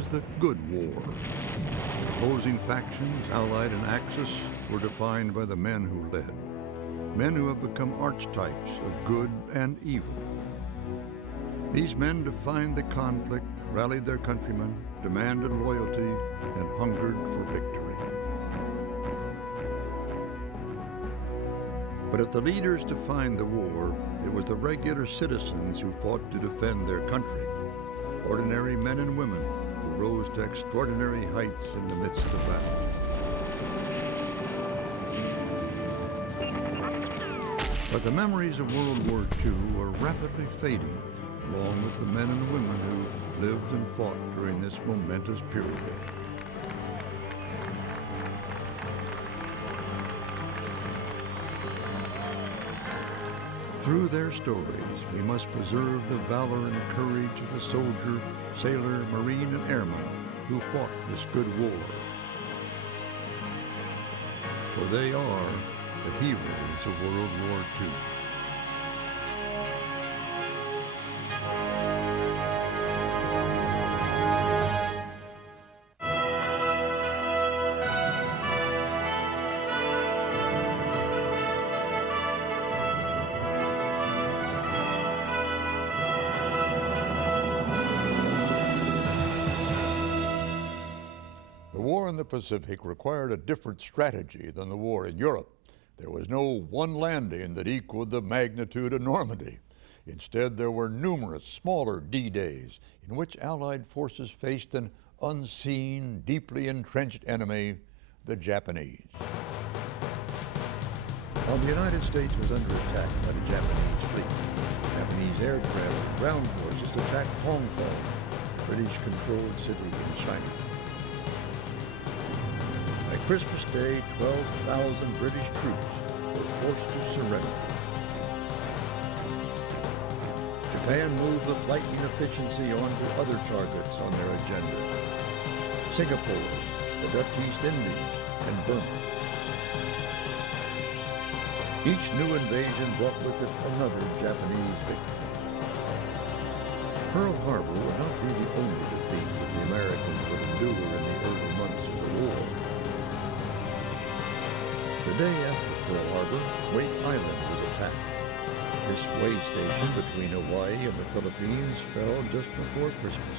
was the Good War. The opposing factions, Allied and Axis, were defined by the men who led. Men who have become archetypes of good and evil. These men defined the conflict, rallied their countrymen, demanded loyalty, and hungered for victory. But if the leaders defined the war, it was the regular citizens who fought to defend their country. Ordinary men and women who rose to extraordinary heights in the midst of battle. But the memories of World War II were rapidly fading, along with the men and women who lived and fought during this momentous period. Through their stories, we must preserve the valor and courage of the soldier, sailor, marine, and airman who fought this good war. For they are the heroes of World War II. The war in the Pacific required a different strategy than the war in Europe. There was no one landing that equaled the magnitude of Normandy. Instead, there were numerous smaller D-Days in which Allied forces faced an unseen, deeply entrenched enemy, the Japanese. While the United States was under attack by the Japanese fleet, Japanese aircraft and ground forces attacked Hong Kong, a British-controlled city in China. By Christmas Day, 12,000 British troops were forced to surrender. Japan moved with lightning efficiency onto other targets on their agenda: Singapore, the Dutch East Indies, and Burma. Each new invasion brought with it another Japanese victory. Pearl Harbor would not be the only defeat that the Americans would endure in the early months of the war. The day after Pearl Harbor, Wake Island was attacked. This way station between Hawaii and the Philippines fell just before Christmas.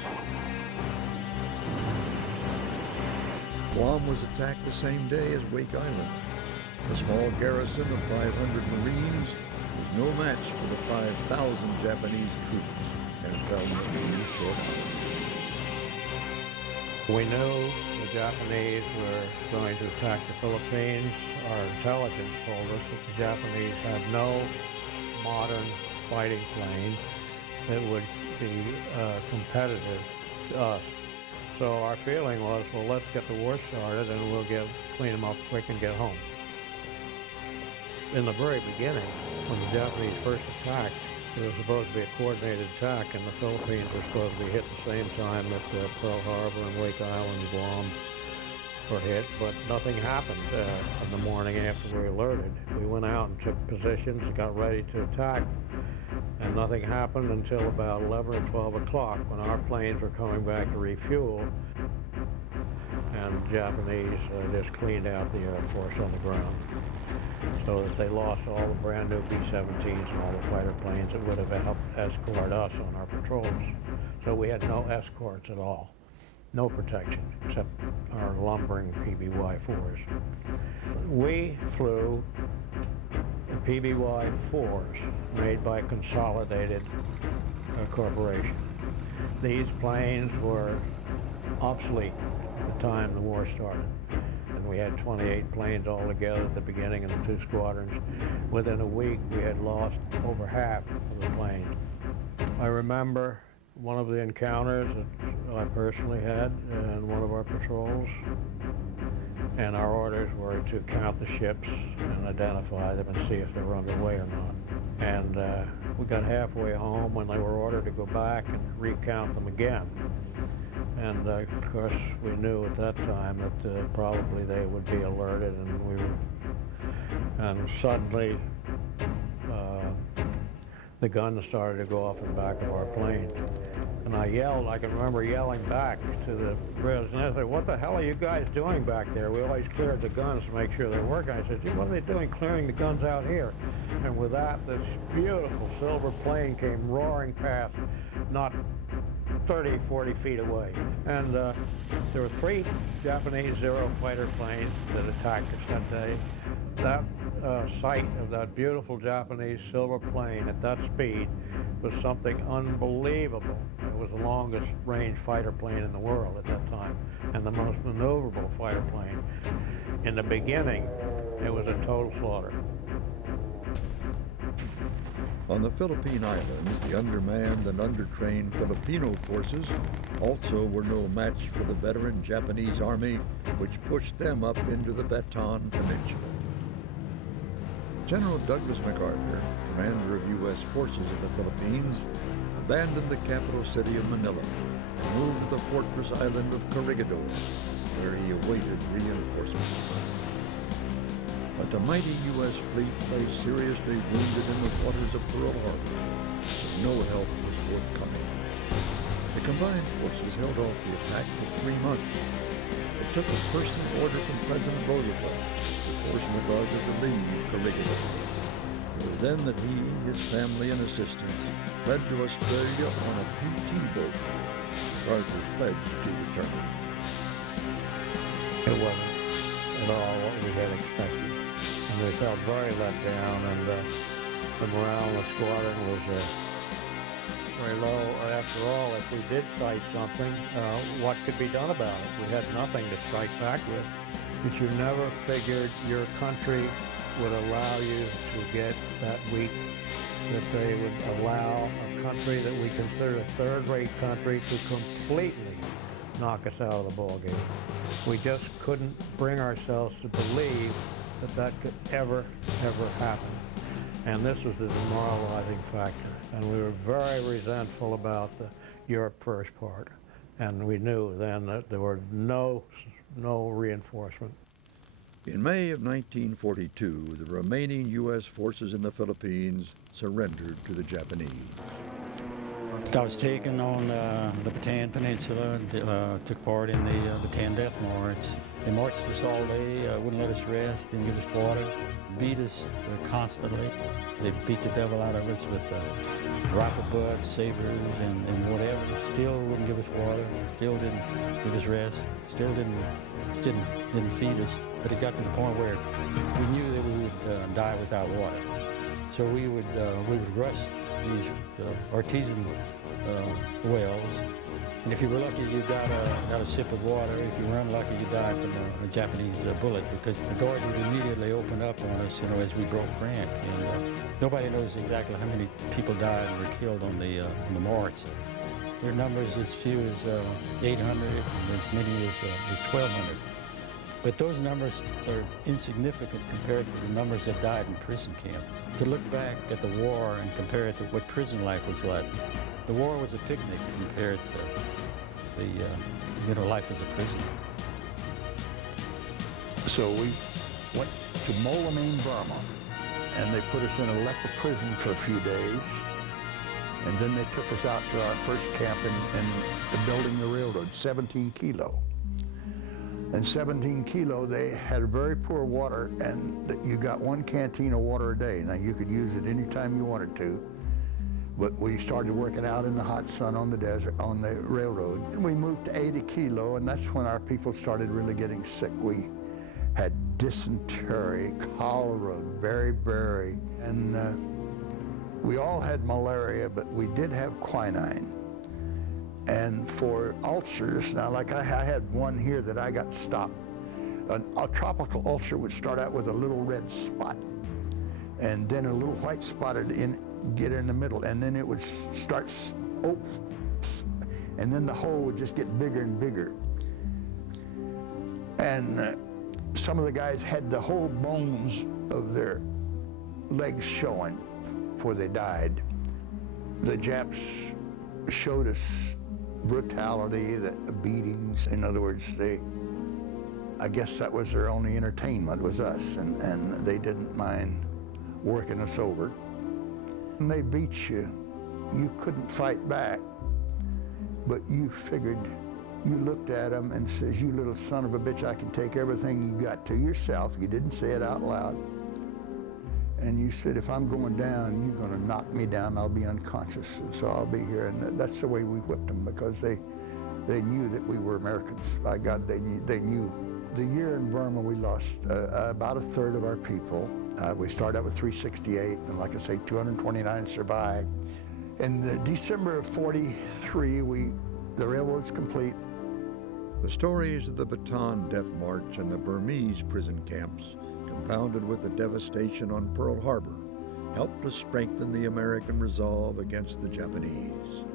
Guam was attacked the same day as Wake Island. A small garrison of 500 Marines was no match for the 5,000 Japanese troops and fell in a few short hours. We knew the Japanese were going to attack the Philippines. Our intelligence told us that the Japanese had no modern fighting plane that would be competitive to us. So our feeling was, well, let's get the war started and we'll clean them up quick and get home. In the very beginning, when the Japanese first attacked, it was supposed to be a coordinated attack, and the Philippines were supposed to be hit the same time that Pearl Harbor and Wake Island, Guam were hit, but nothing happened in the morning after we alerted. We went out and took positions and got ready to attack, and nothing happened until about 11 or 12 o'clock when our planes were coming back to refuel, and the Japanese just cleaned out the Air Force on the ground, so that they lost all the brand new B-17s and all the fighter planes that would have helped escort us on our patrols. So we had no escorts at all, no protection, except our lumbering PBY-4s. We flew the PBY-4s made by Consolidated Corporation. These planes were obsolete at the time the war started. And we had 28 planes altogether at the beginning of the two squadrons. Within a week, we had lost over half of the planes. I remember one of the encounters that I personally had in one of our patrols, and our orders were to count the ships and identify them and see if they were underway or not. And we got halfway home when they were ordered to go back and recount them again. And of course, we knew at that time that probably they would be alerted, and suddenly the guns started to go off in the back of our planes. And I can remember yelling back to the Brits, and I said, "What the hell are you guys doing back there?" We always cleared the guns to make sure they're working. I said, "Gee, what are they doing clearing the guns out here?" And with that, this beautiful silver plane came roaring past, not 30, 40 feet away. And there were 3 Japanese Zero fighter planes that attacked us that day. That sight of that beautiful Japanese silver plane at that speed was something unbelievable. It was the longest range fighter plane in the world at that time, and the most maneuverable fighter plane. In the beginning, it was a total slaughter. On the Philippine Islands, the undermanned and undertrained Filipino forces also were no match for the veteran Japanese Army, which pushed them up into the Bataan Peninsula. General Douglas MacArthur, commander of U.S. forces in the Philippines, abandoned the capital city of Manila and moved to the fortress island of Corregidor, where he awaited reinforcements. But the mighty U.S. fleet lay seriously wounded in the waters of Pearl Harbor, and no help was forthcoming. The combined forces held off the attack for 3 months. It took a personal order from President Roosevelt to force MacArthur to leave Corregidor. It was then that he, his family, and assistants fled to Australia on a PT boat. MacArthur pledged to return. It wasn't at all what we had expected. And we felt very let down, and the morale in the squadron was very low. After all, if we did sight something, what could be done about it? We had nothing to strike back with. But you never figured your country would allow you to get that weak, that they would allow a country that we considered a third-rate country to completely knock us out of the ballgame. We just couldn't bring ourselves to believe that that could ever happen. And this was a demoralizing factor. And we were very resentful about the Europe First part. And we knew then that there were no reinforcement. In May of 1942, the remaining U.S. forces in the Philippines surrendered to the Japanese. I was taken on the Bataan Peninsula, took part in the Bataan Death March. They marched us all day, wouldn't let us rest, didn't give us water, beat us constantly. They beat the devil out of us with rifle butts, sabers, and whatever. Still wouldn't give us water, still didn't give us rest, still didn't feed us. But it got to the point where we knew that we would die without water. So we would rush these artesian wells, and if you were lucky, you got a sip of water. If you were unlucky, you died from a Japanese bullet, because the guards would immediately open up on us, as we broke rank. And nobody knows exactly how many people died and were killed on the march. There are numbers as few as 800 and as many as 1,200. But those numbers are insignificant compared to the numbers that died in prison camp. To look back at the war and compare it to what prison life was like, the war was a picnic compared to the life as a prisoner. So we went to Molamine, Burma, and they put us in a leper prison for a few days. And then they took us out to our first camp in building the railroad, 17 Kilo. And 17 Kilo, they had very poor water, and you got 1 canteen of water a day. Now, you could use it anytime you wanted to, but we started working out in the hot sun on the desert, on the railroad. And we moved to 80 Kilo, and that's when our people started really getting sick. We had dysentery, cholera, beriberi, and we all had malaria, but we did have quinine. And for ulcers, now like I had one here that I got stopped. A tropical ulcer would start out with a little red spot, and then a little white spot would get in the middle, and then it would start, and then the hole would just get bigger and bigger. And some of the guys had the whole bones of their legs showing before they died. The Japs showed us brutality, the beatings. In other words, I guess that was their only entertainment, was us, and they didn't mind working us over. When they beat you, you couldn't fight back, but you figured, you looked at them and says, you little son of a bitch, I can take everything you got to yourself. You didn't say it out loud. And you said, if I'm going down, you're going to knock me down. I'll be unconscious, and so I'll be here. And that's the way we whipped them, because they knew that we were Americans. By God, they knew. The year in Burma, we lost about a third of our people. We started out with 368, and like I say, 229 survived. In December of 43, the railroad's complete. The stories of the Bataan Death March and the Burmese prison camps, compounded with the devastation on Pearl Harbor, helped to strengthen the American resolve against the Japanese.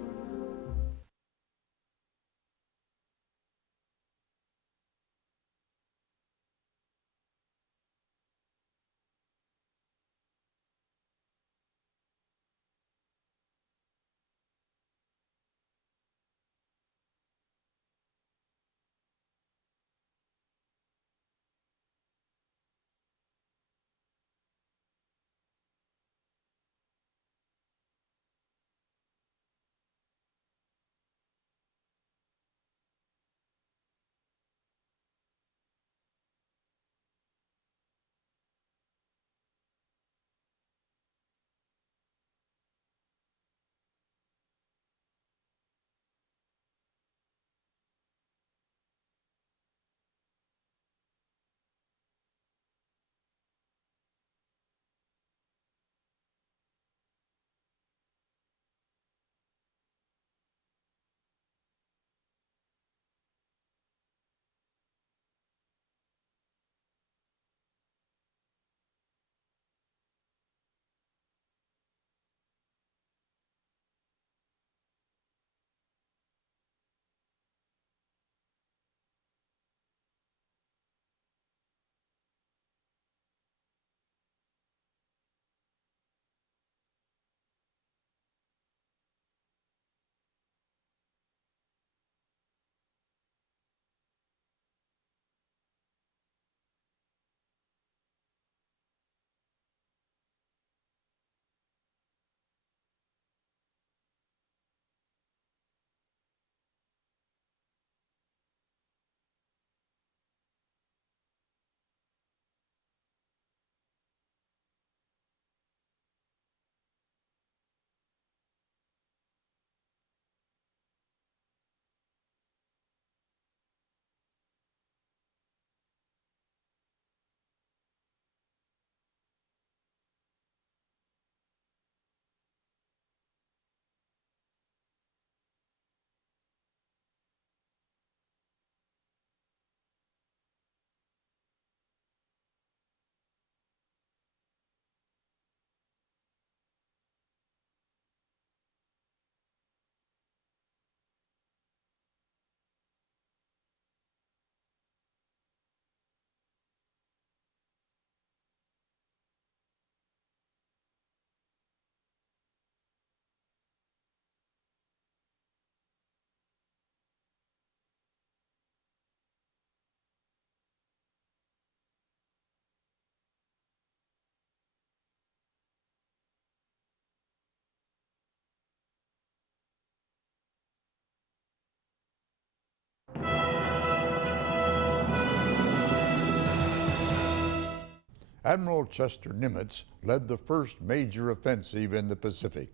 Admiral Chester Nimitz led the first major offensive in the Pacific.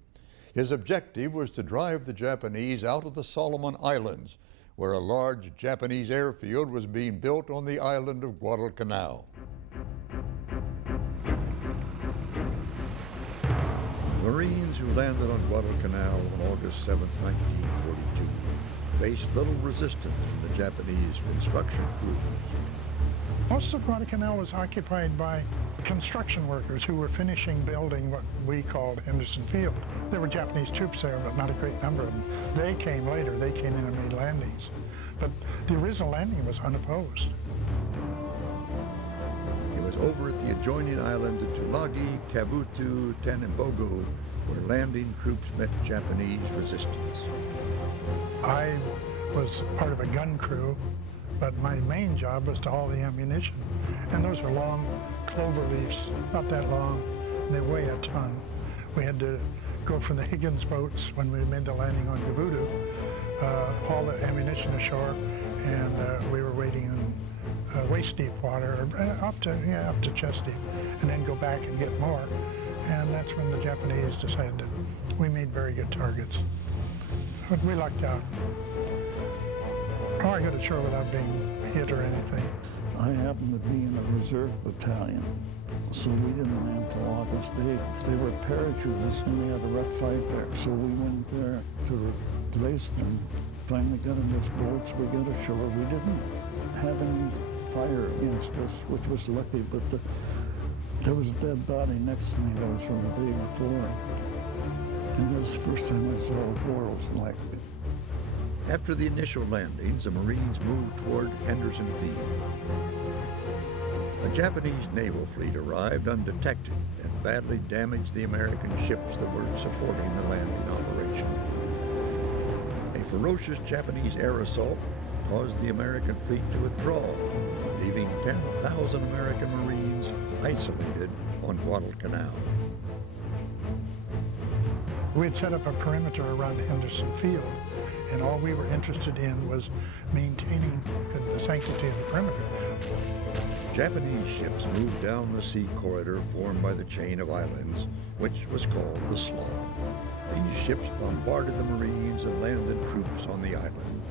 His objective was to drive the Japanese out of the Solomon Islands, where a large Japanese airfield was being built on the island of Guadalcanal. Marines who landed on Guadalcanal on August 7, 1942, faced little resistance from the Japanese construction crews. Most of Guadalcanal was occupied by construction workers who were finishing building what we called Henderson Field. There were Japanese troops there, but not a great number of them. They came later. They came in and made landings. But the original landing was unopposed. It was over at the adjoining island of Tulagi, Kavutu, Tanimbogo, where landing troops met Japanese resistance. I was part of a gun crew, but my main job was to haul the ammunition. And those were long clover leaves, not that long, and they weigh a ton. We had to go from the Higgins boats when we made the landing on Gavudu, haul the ammunition ashore, and we were waiting in waist deep water, up to chest deep, and then go back and get more. And that's when the Japanese decided that we made very good targets. But we lucked out. I got ashore without being hit or anything. I happened to be in a reserve battalion, so we didn't land till August 8th. They were parachutists and they had a rough fight there, so we went there to replace them. Finally got in those boats, we got ashore. We didn't have any fire against us, which was lucky, but there was a dead body next to me that was from the day before. And that was the first time I saw what war was like. After the initial landings, the Marines moved toward Henderson Field. A Japanese naval fleet arrived undetected and badly damaged the American ships that were supporting the landing operation. A ferocious Japanese air assault caused the American fleet to withdraw, leaving 10,000 American Marines isolated on Guadalcanal. We had set up a perimeter around Henderson Field, and all we were interested in was maintaining the sanctity of the perimeter. Japanese ships moved down the sea corridor formed by the chain of islands, which was called the Slaw. These ships bombarded the Marines and landed troops on the island.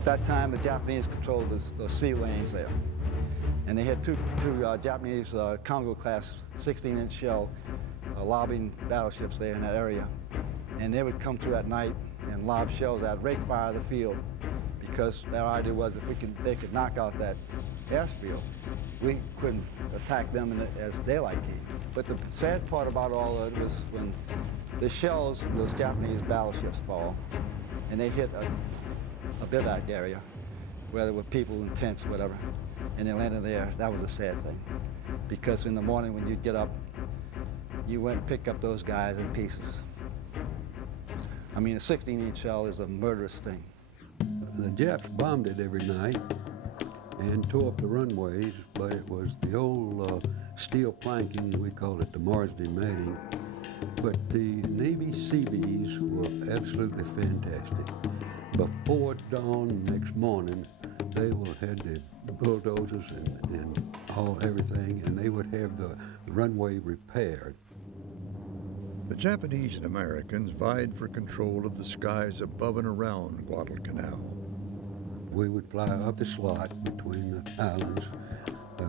At that time, the Japanese controlled the sea lanes there. And they had two Japanese Congo-class 16-inch shell lobbing battleships there in that area. And they would come through at night and lob shells at rake fire the field, because their idea was if they could knock out that airfield, we couldn't attack them as daylight came. But the sad part about all of it was when the shells of those Japanese battleships fall, and they hit a bivouac area where there were people in tents, whatever, and they landed there. That was a sad thing, because in the morning when you'd get up, you went and pick up those guys in pieces. I mean, a 16-inch shell is a murderous thing. The Japs bombed it every night and tore up the runways, but it was the old steel planking, we called it the Marsden matting. But the Navy Seabees were absolutely fantastic. Before dawn next morning, they had the bulldozers and everything, and they would have the runway repaired. The Japanese and Americans vied for control of the skies above and around Guadalcanal. We would fly up the slot between the islands,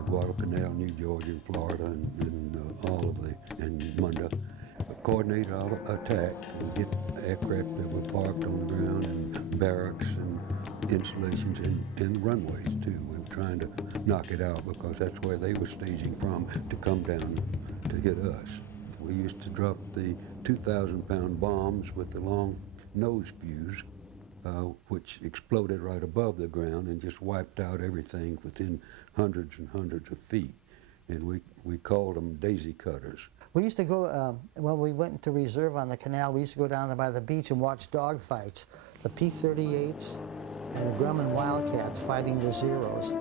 Guadalcanal, New Georgia, and Florida, and Munda, coordinate our attack and get aircraft that were parked on the ground, and barracks and installations and runways too. We were trying to knock it out because that's where they were staging from to come down to hit us. We used to drop the 2,000-pound bombs with the long nose fuse, which exploded right above the ground and just wiped out everything within hundreds and hundreds of feet. And we called them daisy cutters. We used to go, when we went into reserve on the canal, we used to go down there by the beach and watch dog fights. The P-38s and the Grumman Wildcats fighting the Zeros.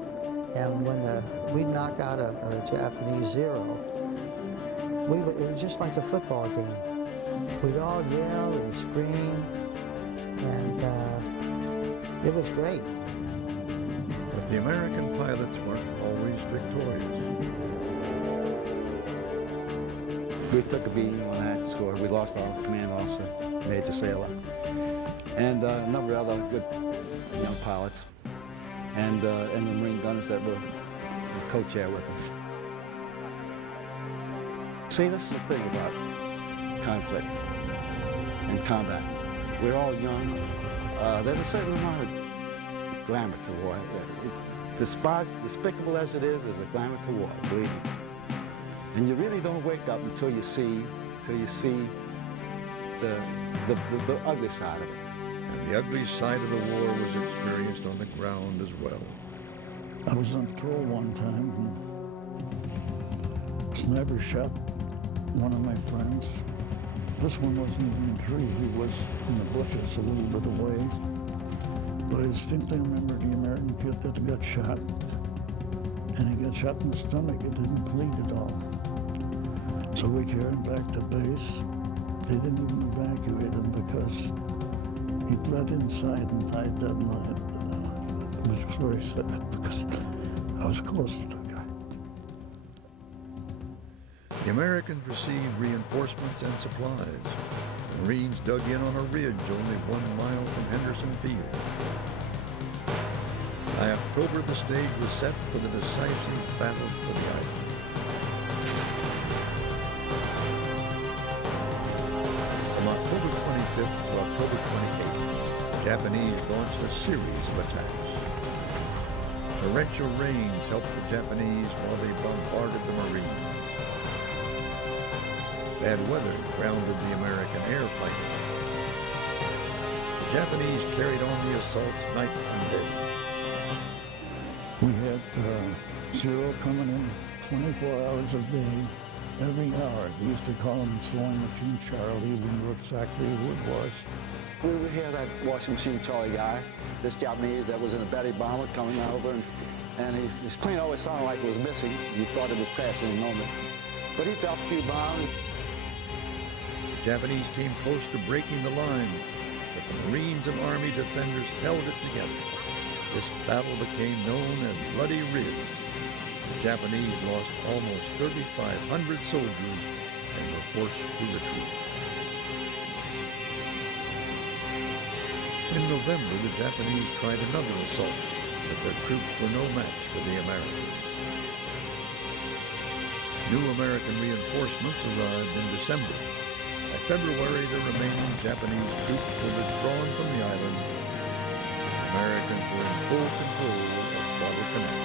And when we'd knock out a Japanese Zero, it was just like a football game. We'd all yell and scream, and it was great. But the American pilots weren't always victorious. We took a beating on that score. We lost our command officer, Major Sailor, and a number of other good young pilots, and the Marine gunners that were co-chair with them. See, this is the thing about conflict and combat. We're all young. There's a certain amount of glamour to war. Despicable as it is, there's a glamour to war, believe me. And you really don't wake up until you see the ugly side of it. And the ugly side of the war was experienced on the ground as well. I was on patrol one time, and sniper shot one of my friends. This one wasn't even in a tree. He was in the bushes a little bit away. But I distinctly remember the American kid that got shot. And he got shot in the stomach. It didn't bleed at all. So we carried him back to base. They didn't even evacuate him because he bled inside and died that night. It was very sad because I was close to the guy. The Americans received reinforcements and supplies. The Marines dug in on a ridge only 1 mile from Henderson Field. By October, the stage was set for the decisive battle for the island. From October 25th to October 28th, the Japanese launched a series of attacks. Torrential rains helped the Japanese while they bombarded the Marines. Bad weather grounded the American air fighting. The Japanese carried on the assaults night and day. We had Zero coming in 24 hours a day, every hour. We used to call him Sewing Machine Charlie. We knew exactly who it was. We would hear that washing machine Charlie guy, this Japanese that was in a Betty bomber coming over, and his plane always sounded like it was missing. You thought it was crashing in a moment. But he dropped a few bombs. The Japanese came close to breaking the line, but the Marines and Army defenders held it together. This battle became known as Bloody Ridge. The Japanese lost almost 3,500 soldiers and were forced to retreat. In November, the Japanese tried another assault, but their troops were no match for the Americans. New American reinforcements arrived in December. By February, the remaining Japanese troops were withdrawn from the island. The Americans were in full control of Guadalcanal.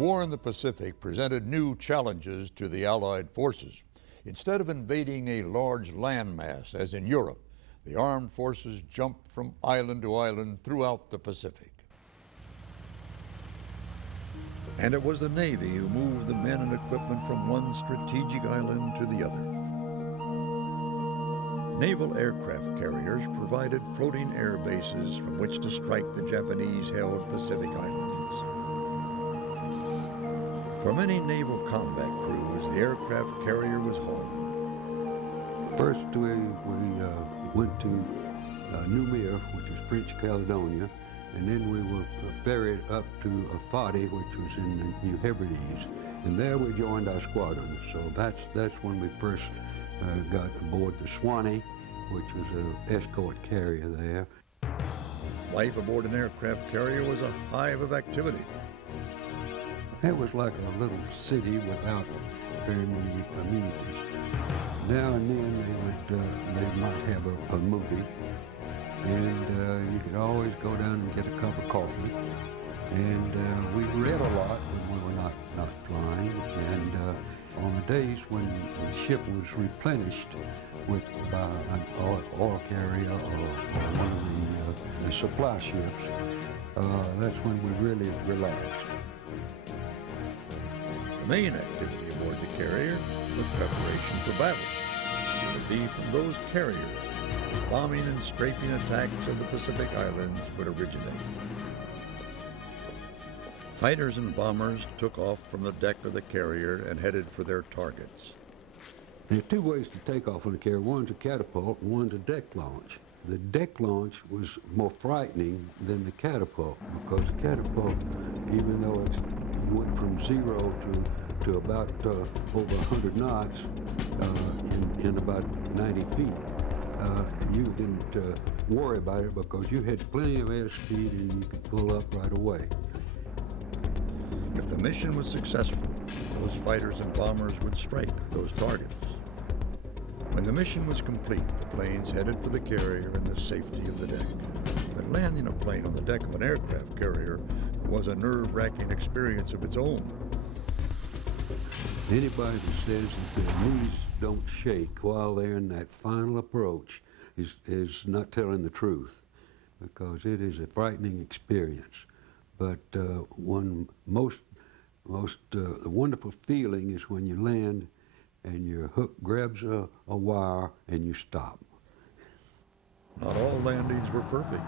war in the Pacific presented new challenges to the Allied forces. Instead of invading a large landmass, as in Europe, the armed forces jumped from island to island throughout the Pacific. And it was the Navy who moved the men and equipment from one strategic island to the other. Naval aircraft carriers provided floating air bases from which to strike the Japanese-held Pacific islands. For many naval combat crews, the aircraft carrier was home. First, we went to Nouméa, which is French Caledonia, and then we were ferried up to Fadi, which was in the New Hebrides, and there we joined our squadron. So that's when we first got aboard the Swanee, which was an escort carrier there. Life aboard an aircraft carrier was a hive of activity. It was like a little city without very many amenities. Now and then they might have a movie, and you could always go down and get a cup of coffee. And we read a lot when we were not flying, and on the days when the ship was replenished by an oil carrier or one of the supply ships, that's when we really relaxed. The main activity aboard the carrier was preparation for battle. It would be from those carriers bombing and strafing attacks of the Pacific Islands would originate. Fighters and bombers took off from the deck of the carrier and headed for their targets. There are two ways to take off on a carrier. One's a catapult and one's a deck launch. The deck launch was more frightening than the catapult, because the catapult, even though you went from 0 to about over 100 knots in about 90 feet, you didn't worry about it because you had plenty of airspeed and you could pull up right away. If the mission was successful, those fighters and bombers would strike those targets. When the mission was complete, the planes headed for the carrier in the safety of the deck. But landing a plane on the deck of an aircraft carrier was a nerve-wracking experience of its own. Anybody that says that their knees don't shake while they're in that final approach is not telling the truth, because it is a frightening experience. But the most wonderful feeling is when you land and your hook grabs a wire and you stop. Not all landings were perfect.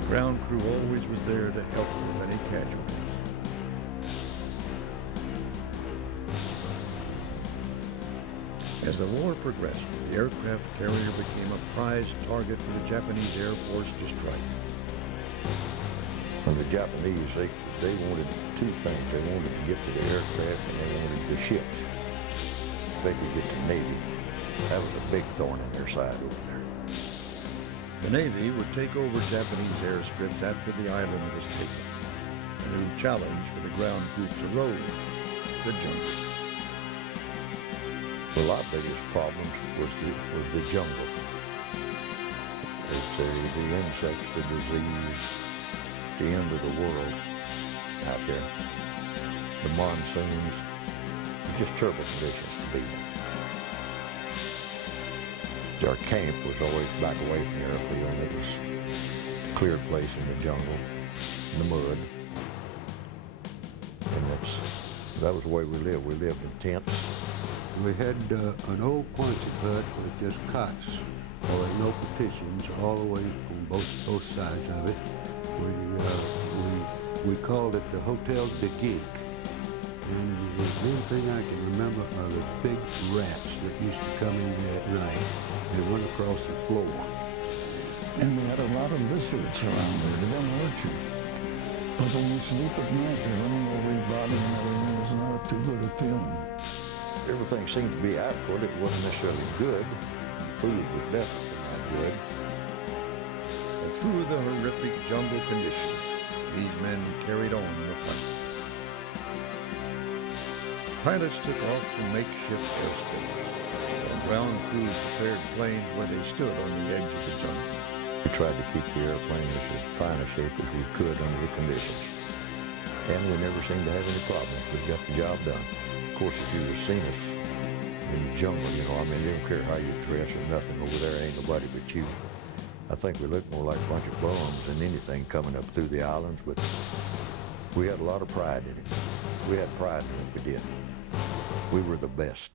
The ground crew always was there to help with any casualties. As the war progressed, the aircraft carrier became a prized target for the Japanese Air Force to strike. Well, the Japanese, they wanted two things. They wanted to get to the aircraft and they wanted the ships. If they could get to the Navy, that was a big thorn in their side over there. The Navy would take over Japanese airstrips after the island was taken. A new challenge for the ground troops arose: the jungle. Well, our biggest problems was the jungle. It's the insects, the disease, the end of the world out there. The monsoons, just terrible conditions to be in. Our camp was always back away from the airfield. It was a cleared place in the jungle, in the mud. And that was the way we lived. We lived in tents. We had an old Quonset hut with just cots, or no partitions, all the way on both sides of it. We called it the Hotel de Geek. And the main thing I can remember are the big rats that used to come in there at night and run across the floor. And they had a lot of lizards around there. They don't hurt you. But when you sleep at night, they're running over your body and everything. It's not too good a feeling. Everything seemed to be adequate. It wasn't necessarily good. Food was definitely not good. And through the horrific jungle conditions, these men carried on the fight. Pilots took off from makeshift airstrips, and ground crews prepared planes where they stood on the edge of the jungle. We tried to keep the airplane as fine a shape as we could under the conditions. And we never seemed to have any problems. We got the job done. Of course, if you would have seen us in the jungle, I mean, they don't care how you dress or nothing. Over there ain't nobody but you. I think we looked more like a bunch of bums than anything coming up through the islands, but we had a lot of pride in it. We had pride in what we did. We were the best.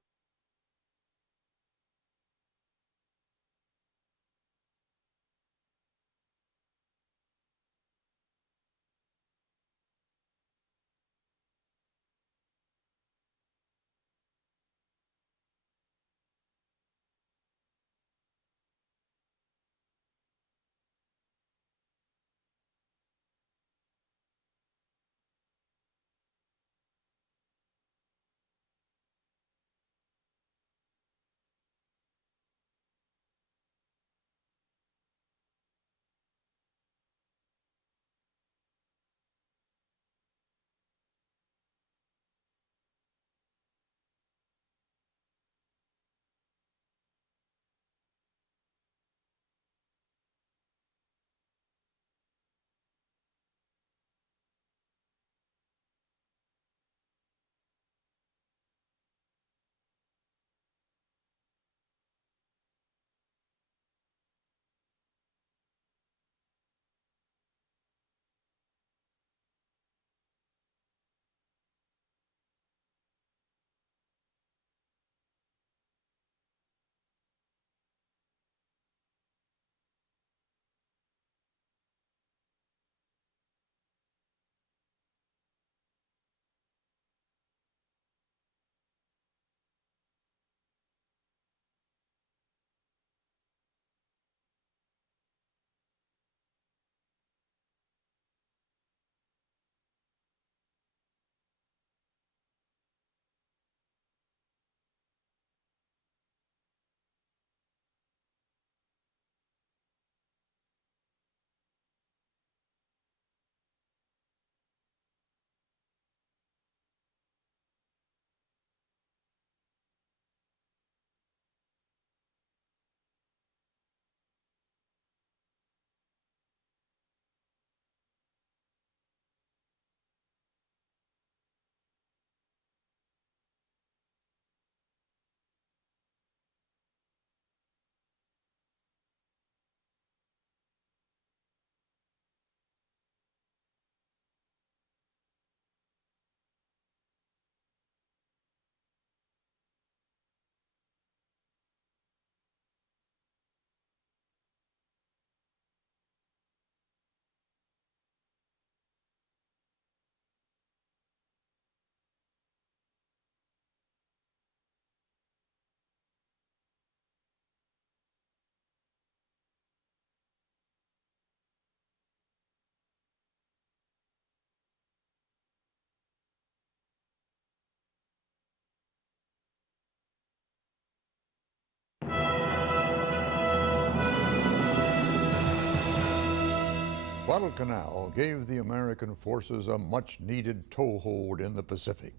Guadalcanal gave the American forces a much-needed toehold in the Pacific.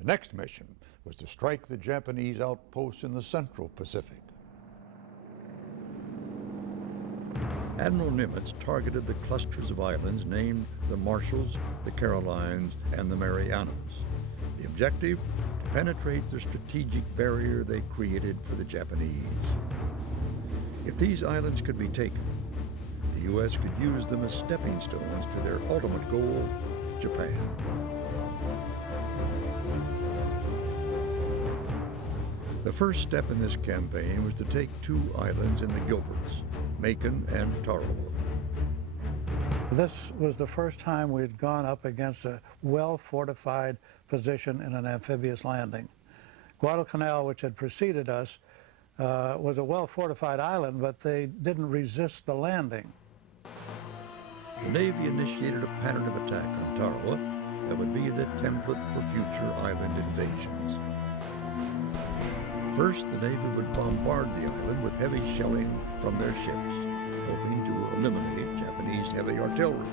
The next mission was to strike the Japanese outposts in the Central Pacific. Admiral Nimitz targeted the clusters of islands named the Marshalls, the Carolines, and the Marianas. The objective? To penetrate the strategic barrier they created for the Japanese. If these islands could be taken, the U.S. could use them as stepping stones to their ultimate goal, Japan. The first step in this campaign was to take two islands in the Gilberts, Macon and Tarawa. This was the first time we had gone up against a well-fortified position in an amphibious landing. Guadalcanal, which had preceded us, was a well-fortified island, but they didn't resist the landing. The Navy initiated a pattern of attack on Tarawa that would be the template for future island invasions. First, the Navy would bombard the island with heavy shelling from their ships, hoping to eliminate Japanese heavy artillery.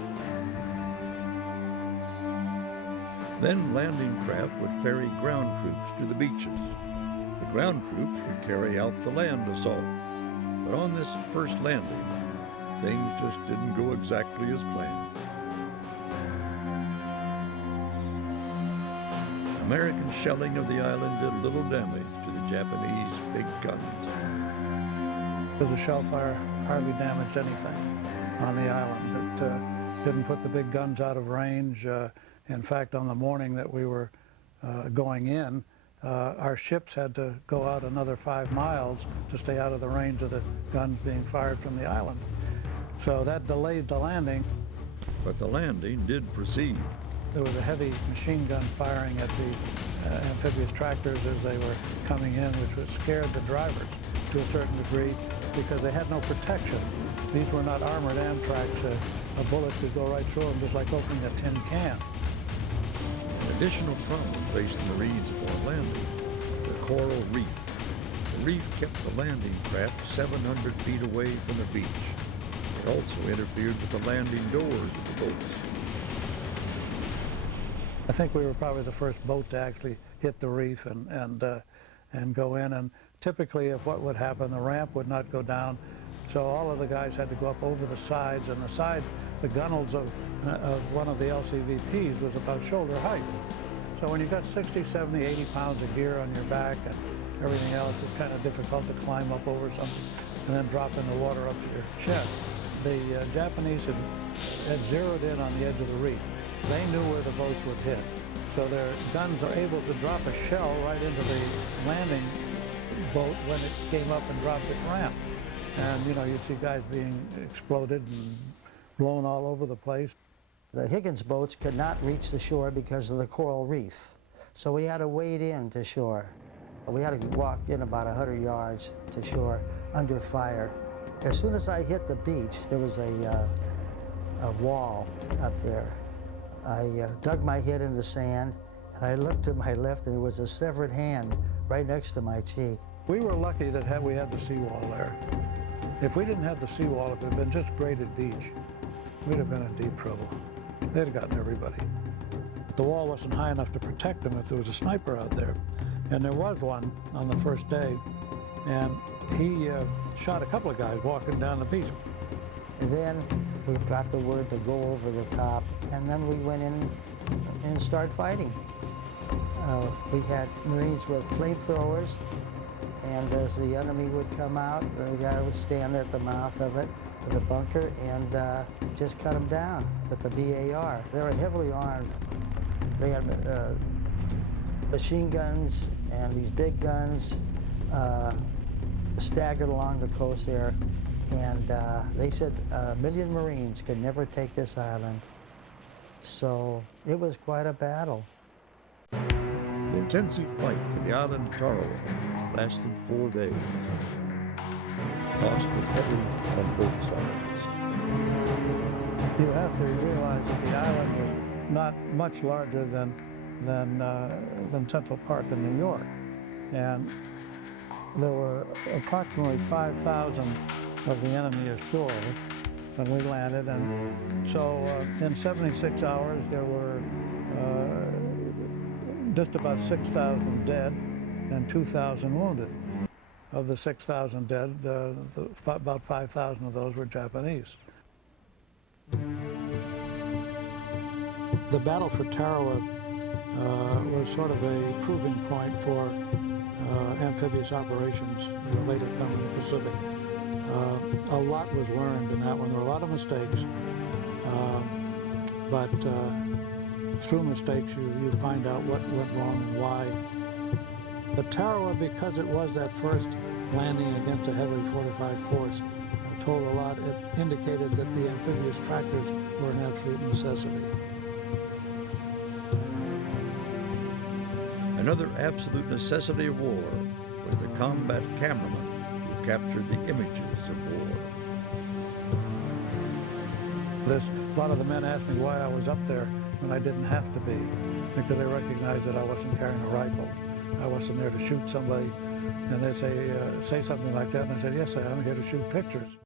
Then landing craft would ferry ground troops to the beaches. The ground troops would carry out the land assault. But on this first landing, things just didn't go exactly as planned. American shelling of the island did little damage to the Japanese big guns. The shell fire hardly damaged anything on the island. It didn't put the big guns out of range. In fact, on the morning that we were going in, our ships had to go out another 5 miles to stay out of the range of the guns being fired from the island. So that delayed the landing. But the landing did proceed. There was a heavy machine gun firing at the amphibious tractors as they were coming in, which scared the drivers to a certain degree because they had no protection. These were not armored Amtraks. A bullet could go right through them just like opening a tin can. An additional problem faced the Marines upon landing, the coral reef. The reef kept the landing craft 700 feet away from the beach. It also interfered with the landing doors of the boats. I think we were probably the first boat to actually hit the reef and go in. And typically, if what would happen, the ramp would not go down. So all of the guys had to go up over the sides, and the gunnels of one of the LCVPs was about shoulder height. So when you got 60, 70, 80 pounds of gear on your back and everything else, it's kind of difficult to climb up over something and then drop in the water up to your chest. The Japanese had zeroed in on the edge of the reef. They knew where the boats would hit. So their guns are able to drop a shell right into the landing boat when it came up and dropped its ramp. And, you know, you'd see guys being exploded and blown all over the place. The Higgins boats could not reach the shore because of the coral reef. So we had to wade in to shore. We had to walk in about 100 yards to shore under fire. As soon as I hit the beach, there was a wall up there. I dug my head in the sand, and I looked to my left, and there was a severed hand right next to my cheek. We were lucky that we had the seawall there. If we didn't have the seawall, if it had been just graded beach, we'd have been in deep trouble. They'd have gotten everybody. The wall wasn't high enough to protect them if there was a sniper out there. And there was one on the first day, and he shot a couple of guys walking down the beach. And then we got the word to go over the top, and then we went in and started fighting. We had Marines with flamethrowers, and as the enemy would come out, the guy would stand at the mouth of it, of the bunker, and just cut them down with the BAR. They were heavily armed. They had machine guns and these big guns staggered along the coast there. And they said 1 million Marines could never take this island. So it was quite a battle. The intensive fight for the island Tarawa lasted 4 days. Cost was heavy on both sides. You have to realize that the island was not much larger than Central Park in New York. And there were approximately 5,000 of the enemy ashore when we landed. And so in 76 hours, there were just about 6,000 dead and 2,000 wounded. Of the 6,000 dead, about 5,000 of those were Japanese. The battle for Tarawa was sort of a proving point for amphibious operations later come in the Pacific. A lot was learned in that one. There were a lot of mistakes, but through mistakes you find out what went wrong and why. But Tarawa, because it was that first landing against a heavily fortified force, told a lot. It indicated that the amphibious tractors were an absolute necessity. Another absolute necessity of war was the combat cameraman who captured the images of war. A lot of the men asked me why I was up there when I didn't have to be, because they recognized that I wasn't carrying a rifle. I wasn't there to shoot somebody, and they'd say something like that, and I said, yes, I'm here to shoot pictures.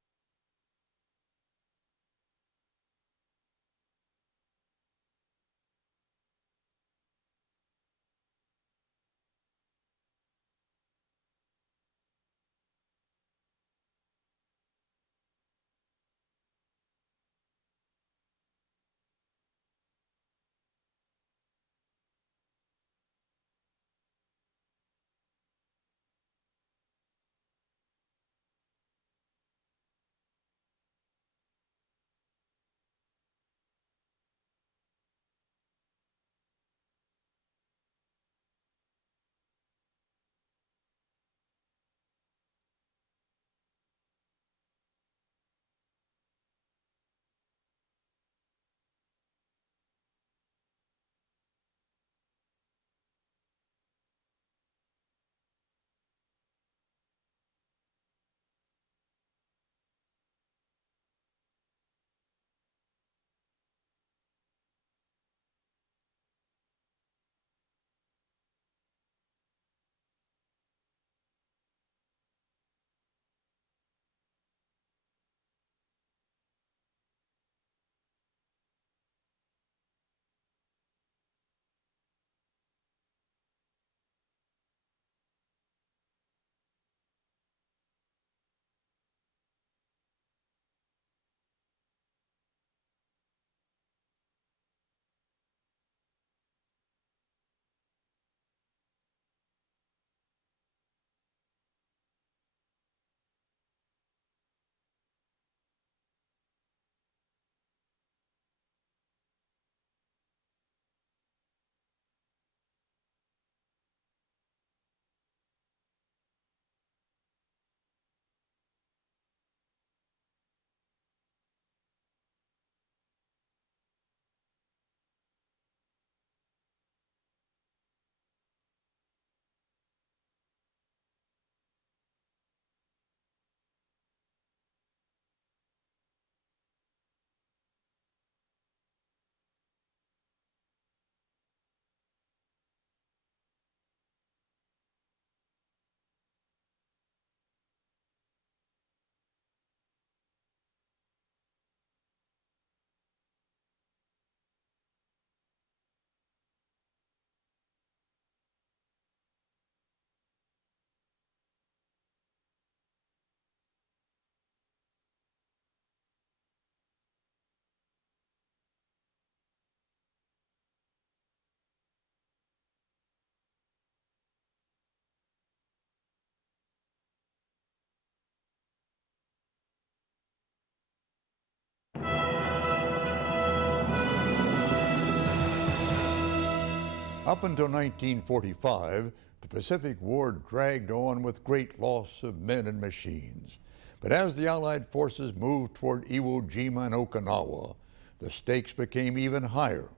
Up until 1945, the Pacific War dragged on with great loss of men and machines. But as the Allied forces moved toward Iwo Jima and Okinawa, the stakes became even higher.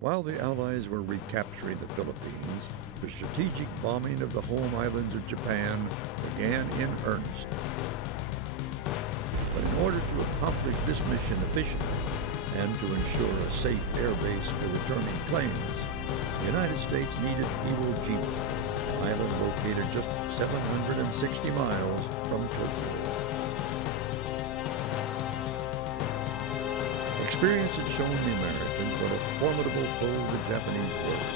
While the Allies were recapturing the Philippines, the strategic bombing of the home islands of Japan began in earnest. But in order to accomplish this mission efficiently and to ensure a safe airbase for returning planes, the United States needed Iwo Jima, an island located just 760 miles from Tokyo. Experience had shown the Americans what a formidable foe the Japanese were.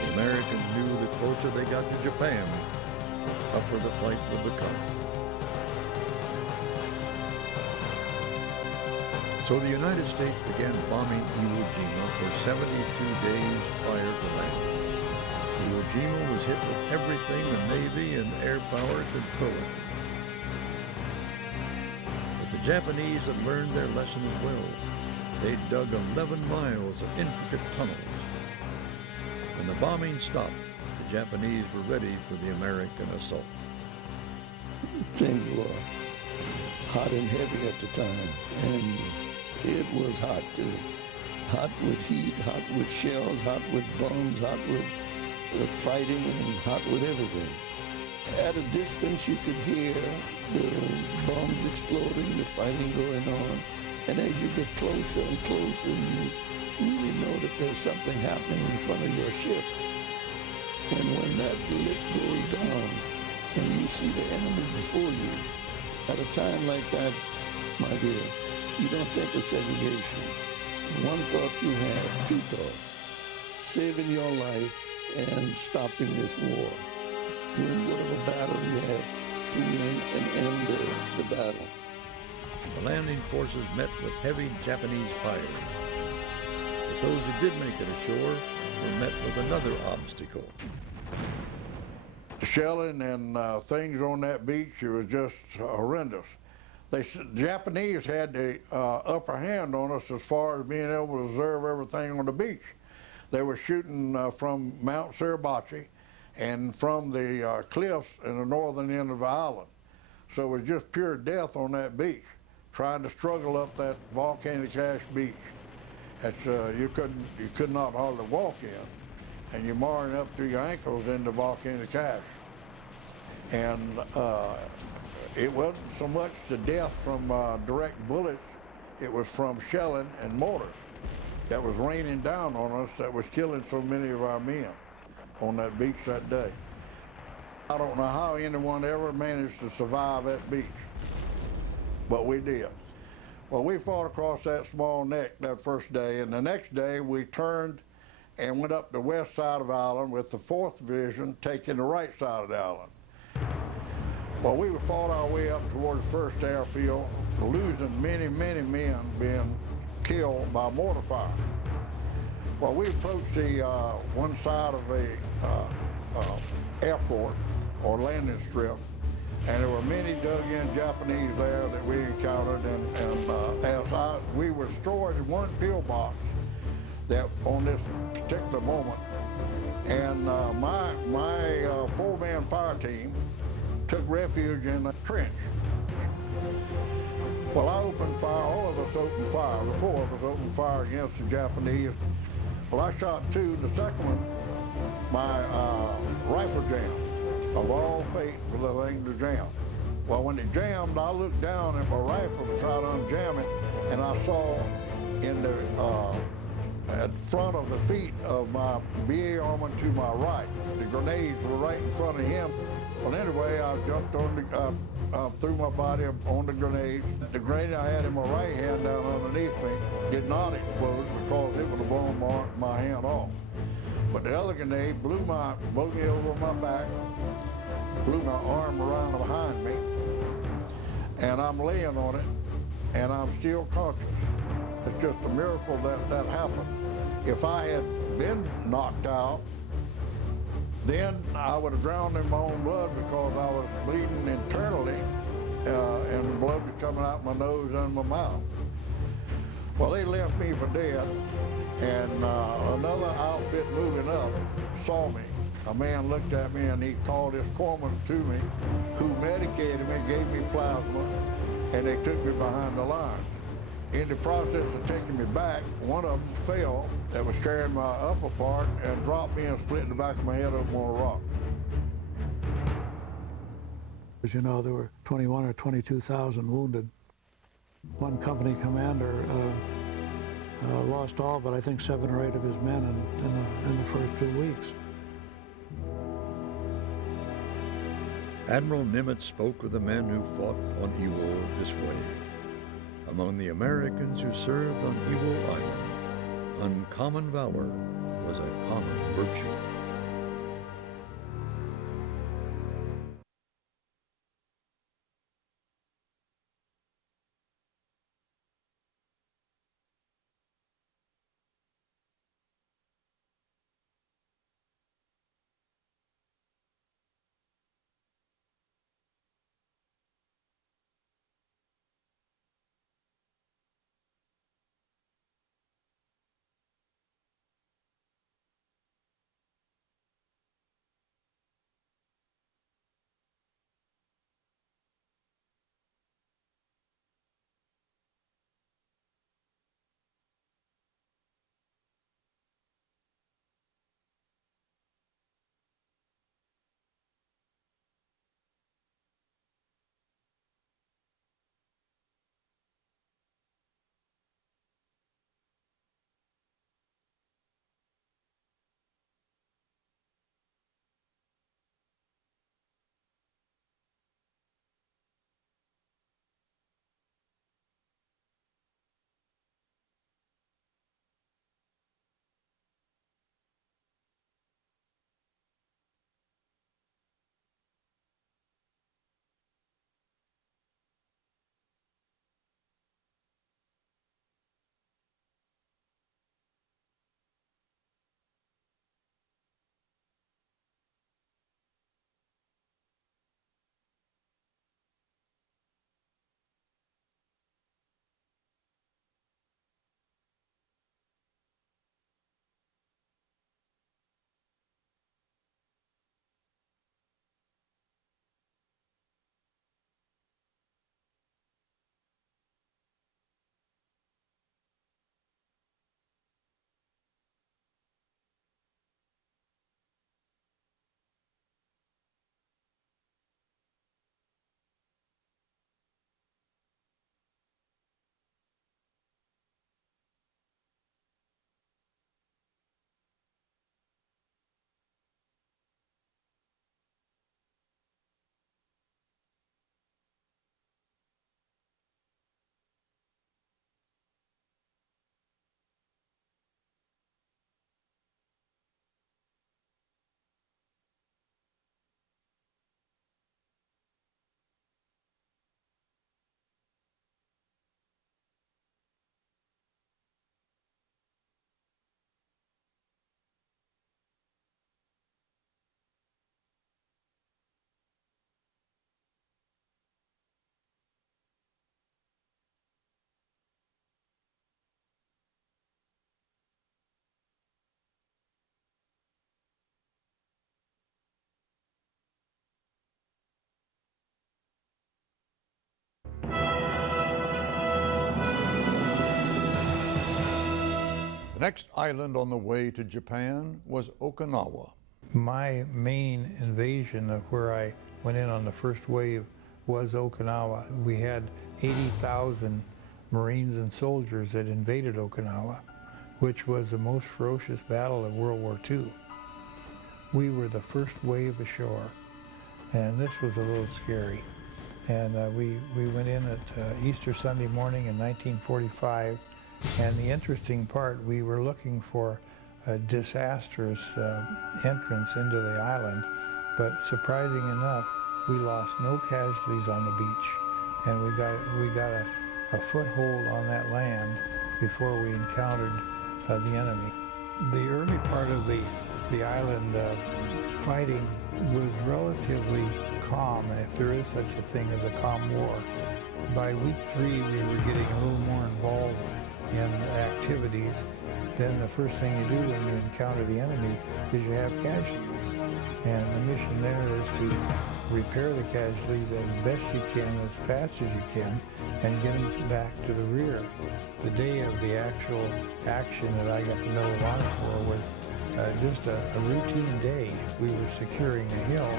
The Americans knew the closer they got to Japan, the tougher the fight would become. So the United States began bombing Iwo Jima for 72 days prior to landing. Iwo Jima was hit with everything the Navy and air power could throw at it. But the Japanese had learned their lessons well. They dug 11 miles of intricate tunnels. When the bombing stopped, the Japanese were ready for the American assault. Things were hot and heavy at the time, and it was hot too. Hot with heat, hot with shells, hot with bombs, hot with fighting, and hot with everything. At a distance you could hear the bombs exploding, the fighting going on, and as you get closer and closer, you really know that there's something happening in front of your ship. And when that lit goes down and you see the enemy before you, at a time like that, my dear, you don't think of segregation. One thought you had, two thoughts: saving your life and stopping this war, doing whatever battle you have to win and end the battle. The landing forces met with heavy Japanese fire. But those who did make it ashore were met with another obstacle. The shelling and things on that beach, it was just horrendous. The Japanese had the upper hand on us as far as being able to observe everything on the beach. They were shooting from Mount Suribachi and from the cliffs in the northern end of the island. So it was just pure death on that beach, trying to struggle up that volcanic ash beach. It's, you could not hardly walk in, and you're marring up to your ankles in the volcanic ash. And it wasn't so much the death from direct bullets, it was from shelling and mortars that was raining down on us that was killing so many of our men on that beach that day. I don't know how anyone ever managed to survive that beach, but we did. Well, we fought across that small neck that first day, and the next day we turned and went up the west side of the island with the 4th Division taking the right side of the island. Well, we fought our way up toward the 1st airfield, losing many, many men being killed by mortar fire. Well, we approached the one side of the airport or landing strip, and there were many dug-in Japanese there that we encountered, and as we were stored in one pillbox that on this particular moment, and my 4-man fire team took refuge in a trench. Well, I opened fire, all of us opened fire, the 4 of us opened fire against the Japanese. Well, I shot 2, the second one, my rifle jammed, of all fate for the thing to jam. Well, when it jammed, I looked down at my rifle to try to unjam it, and I saw in the at front of the feet of my BA airman to my right, the grenades were right in front of him. Well, anyway, I jumped on the, threw my body up on the grenades. The grenade I had in my right hand down underneath me did not explode because it would have blown my hand off. But the other grenade blew me over my back, blew my arm around behind me, and I'm laying on it, and I'm still conscious. It's just a miracle that happened. If I had been knocked out, then I would have drowned in my own blood because I was bleeding internally and the blood was coming out my nose and my mouth. Well, they left me for dead, and another outfit moving up saw me. A man looked at me and he called his corpsman to me, who medicated me, gave me plasma, and they took me behind the lines. In the process of taking me back, one of them fell that was carrying my upper part and dropped me and split the back of my head up on a rock. As you know, there were 21 or 22,000 wounded. One company commander lost all but I think 7 or 8 of his men in the first 2 weeks. Admiral Nimitz spoke of the men who fought on Iwo this way. Among the Americans who served on Iwo Island, uncommon valor was a common virtue. The next island on the way to Japan was Okinawa. My main invasion of where I went in on the first wave was Okinawa. We had 80,000 Marines and soldiers that invaded Okinawa, which was the most ferocious battle of World War II. We were the first wave ashore, and this was a little scary. And we went in at Easter Sunday morning in 1945, and the interesting part, we were looking for a disastrous entrance into the island, but surprising enough, we lost no casualties on the beach, and we got a foothold on that land before we encountered the enemy. The early part of the island fighting was relatively calm, if there is such a thing as a calm war. By week 3, we were getting a little more involved in activities, then the first thing you do when you encounter the enemy is you have casualties. And the mission there is to repair the casualties as best you can, as fast as you can, and get them back to the rear. The day of the actual action that I got the Medal of Honor for was just a routine day. We were securing a hill,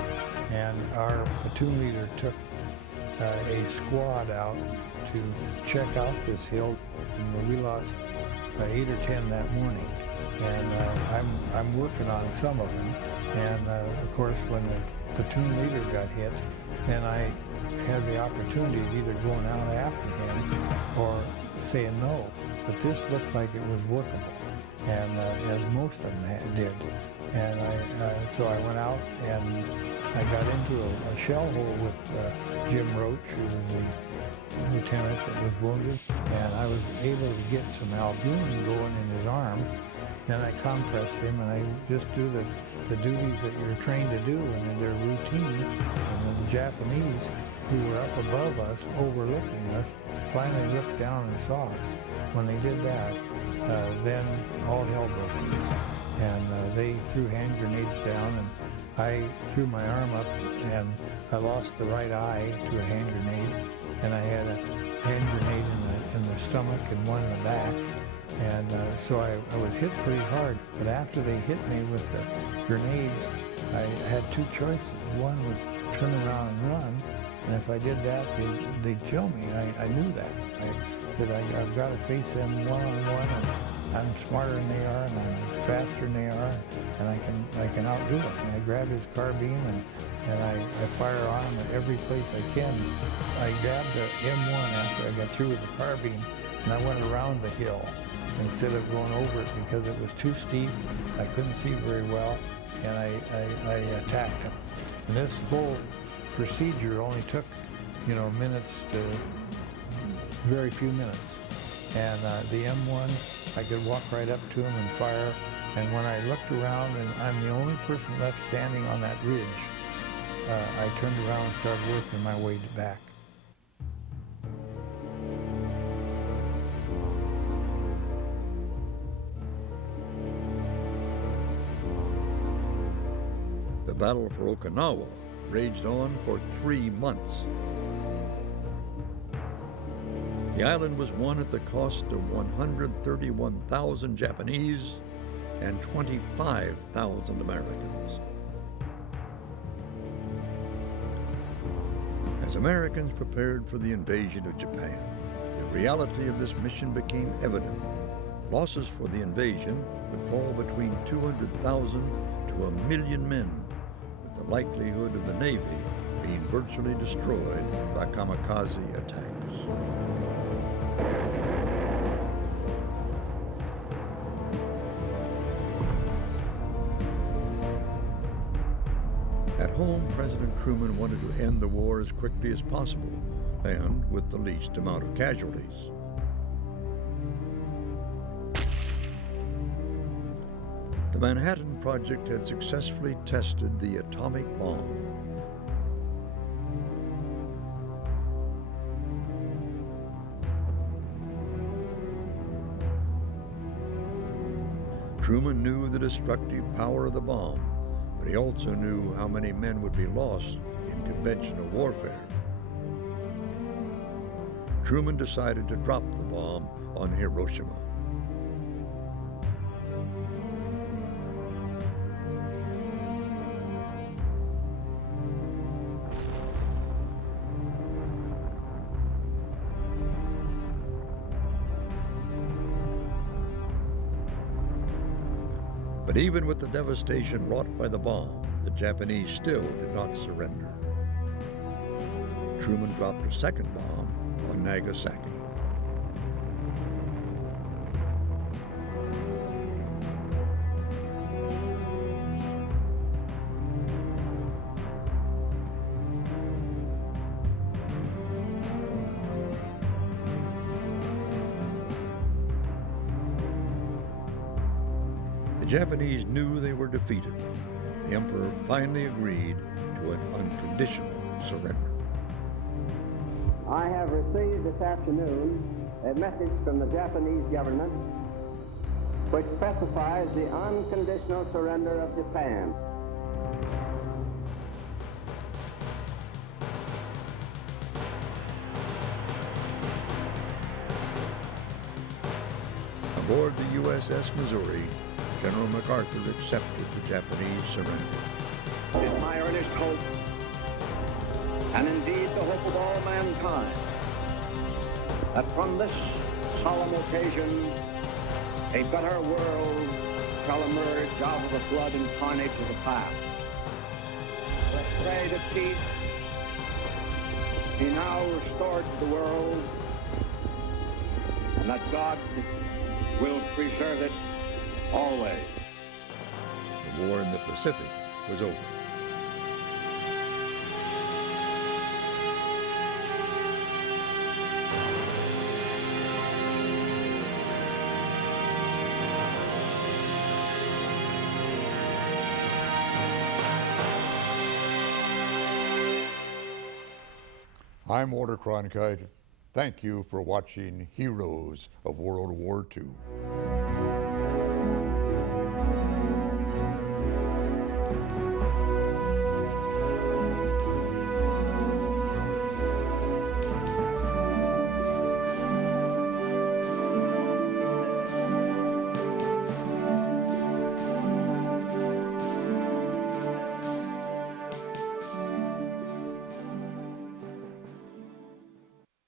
and our platoon leader took a squad out to check out this hill, and we lost 8 or 10 that morning. And I'm working on some of them, and of course when the platoon leader got hit, then I had the opportunity of either going out after him or saying no. But this looked like it was workable, and as most of them did. And so I went out and I got into a shell hole with Jim Roach, who was the lieutenant that was wounded, and I was able to get some albumin going in his arm. Then I compressed him, and I just do the duties that you're trained to do, and they're routine. And then the Japanese, who were up above us, overlooking us, finally looked down and saw us. When they did that, then all hell broke loose. And they threw hand grenades down, and I threw my arm up, and I lost the right eye to a hand grenade, and I had a hand grenade in the stomach and one in the back. And so I was hit pretty hard. But after they hit me with the grenades, I had two choices. One was turn around and run, and if I did that, they'd kill me. I knew that. I've got to face them one-on-one, and I'm smarter than they are, and I'm faster than they are, and I can outdo them. And I grab his carbine, and I fire on him at every place I can. I grabbed the M1 after I got through with the carbine, and I went around the hill instead of going over it because it was too steep. I couldn't see very well, and I attacked him. And this whole procedure only took, minutes to very few minutes. And the M1, I could walk right up to him and fire. And when I looked around, and I'm the only person left standing on that ridge, I turned around and started working my way back. The Battle for Okinawa raged on for 3 months. The island was won at the cost of 131,000 Japanese and 25,000 Americans. As Americans prepared for the invasion of Japan, the reality of this mission became evident. Losses for the invasion would fall between 200,000 to 1,000,000 men, with the likelihood of the Navy being virtually destroyed by kamikaze attacks. At home, President Truman wanted to end the war as quickly as possible and with the least amount of casualties. The Manhattan Project had successfully tested the atomic bomb. Truman knew the destructive power of the bomb, but he also knew how many men would be lost in conventional warfare. Truman decided to drop the bomb on Hiroshima. But even with the devastation wrought by the bomb, the Japanese still did not surrender. Truman dropped a second bomb on Nagasaki. The Japanese knew they were defeated. The Emperor finally agreed to an unconditional surrender. I have received this afternoon a message from the Japanese government which specifies the unconditional surrender of Japan. Aboard the USS Missouri, General MacArthur accepted the Japanese surrender. It is my earnest hope, and indeed the hope of all mankind, that from this solemn occasion a better world shall emerge out of the blood and carnage of the past. Let's pray that peace be now restored to the world, and that God will preserve it always. The war in the Pacific was over. I'm Walter Cronkite. Thank you for watching Heroes of World War II.